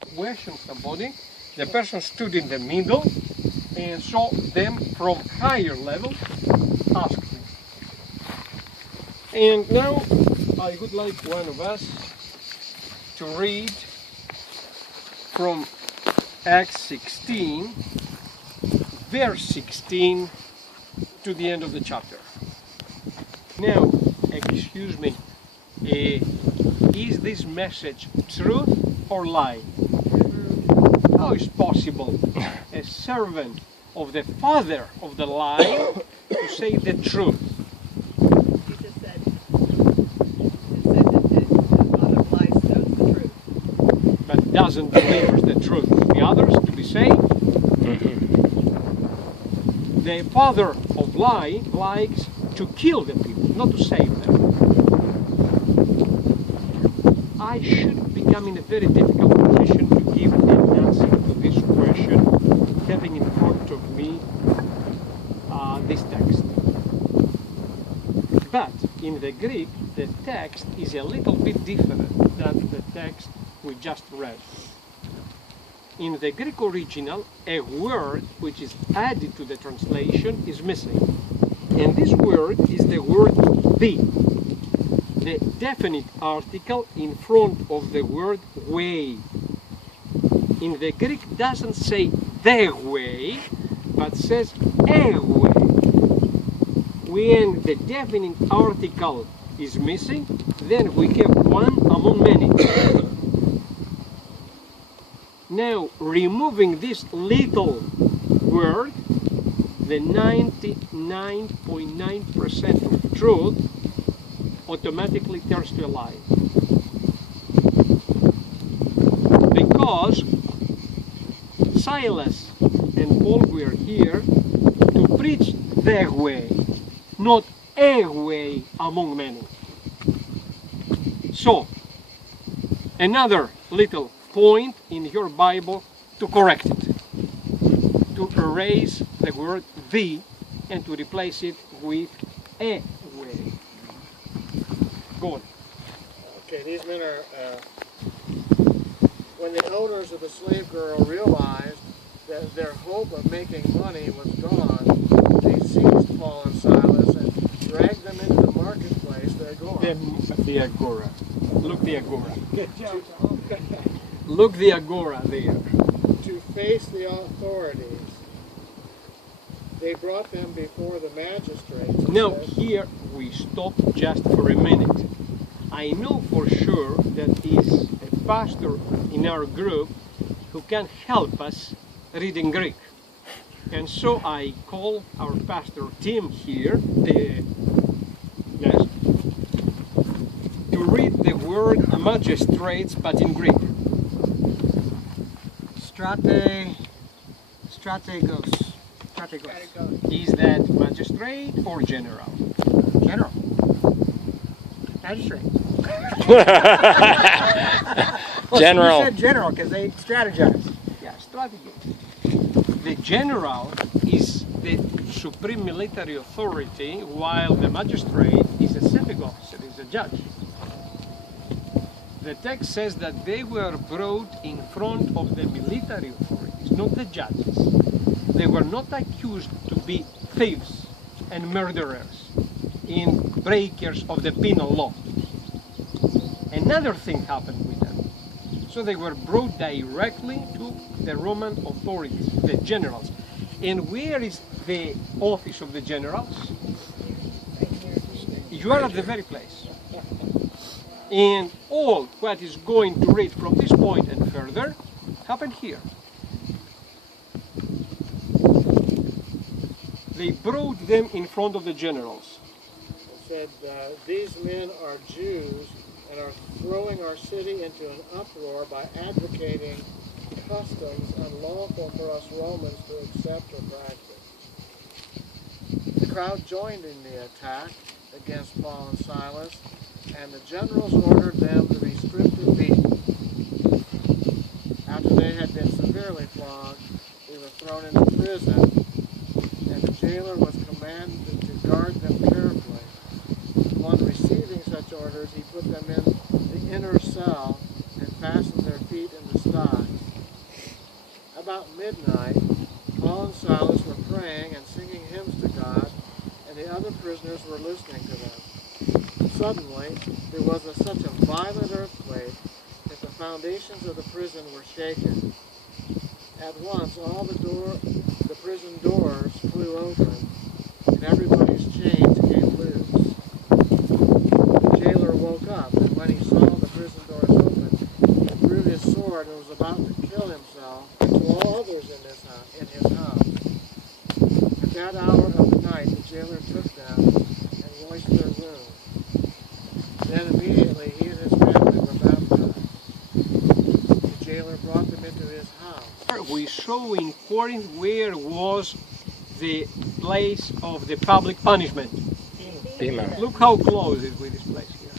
Question somebody, the person stood in the middle and saw them from higher level, asked them. And now I would like one of us to read from Acts 16, verse 16 to the end of the chapter. Now, excuse me, is this message truth or lie? How is possible a servant of the father of the lie to say the truth? You just said that the father of lies knows the truth. But doesn't believe the truth. The others to be saved? The father of lie likes to kill the people, not to save them. I should become in a very difficult position to give an answer to this question, having in front of me this text. But in the Greek, the text is a little bit different than the text we just read. In the Greek original, a word which is added to the translation is missing. And this word is the word the definite article in front of the word way. In the Greek doesn't say the way, but says a way. When the definite article is missing, then we have one among many. Now, removing this little word, the 99.9% of truth automatically turns to a lie. Because Silas and Paul were here to preach the way, not a way among many. So, another little point in your Bible to correct it, to erase the word the and to replace it with a way. Go on. Okay, these men are, when the owners of the slave girl realized that their hope of making money was gone, they seized Paul and Silas and dragged them into the marketplace, the agora. The agora. Look the agora. Good job. Look the agora there. To face the authorities. They brought them before the magistrates. Now here we stop just for a minute. I know for sure that is a pastor in our group who can help us reading Greek. And so I call our pastor Tim here to read the word magistrates but in Greek. STRATEGOS. Is that magistrate or general? General. Magistrate. General. You said general because they strategize. Yeah, strategy. The general is the supreme military authority, while the magistrate is a civic officer, is a judge. The text says that they were brought in front of the military authorities, not the judges. They were not accused to be thieves and murderers and breakers of the penal law. Another thing happened with them. So they were brought directly to the Roman authorities, the generals. And where is the office of the generals? You are at the very place. And all what is going to read from this point and further happened here. They brought them in front of the generals. It said, these men are Jews and are throwing our city into an uproar by advocating customs unlawful for us Romans to accept or practice. The crowd joined in the attack against Paul and Silas, and the generals ordered them to be stripped and beaten. After they had been severely flogged, they were thrown into prison, and the jailer was commanded to guard them carefully. Upon receiving such orders, he put them in the inner cell and fastened their feet in the stocks. about midnight, Paul and Silas were praying and singing hymns to God, and the other prisoners were listening to them. Suddenly, there was such a violent earthquake that the foundations of the prison were shaken. At once, all the prison doors flew open, and everybody's chains came loose. The jailer woke up, and when he saw the prison doors open, he drew his sword and was about to kill himself and to all others in his house. At that hour of the night, the jailer took them and washed their wounds. Then immediately he and his family were baptized. The jailer brought them into his house. We saw in Corinth where was the place of the public punishment. Amen. Look how close it is with this place here.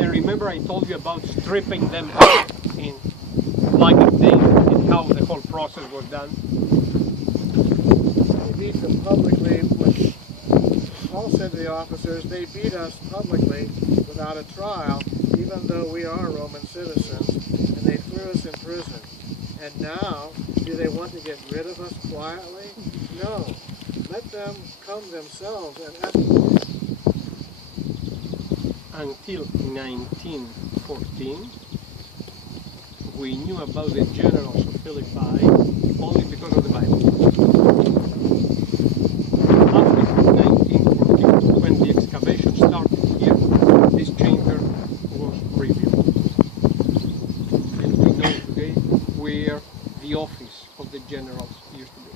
And remember I told you about stripping them up in like a thing and how the whole process was done. They beat them publicly. Paul said to the officers, they beat us publicly without a trial, even though we are Roman citizens, and they threw us in prison. And now, do they want to get rid of us quietly? No. Let them come themselves and escort. Until 1914, we knew about the generals of Philippi only because of the Bible. After 1914, when the excavation started here, this chamber was rebuilt. And we know today where the office of the generals used to be.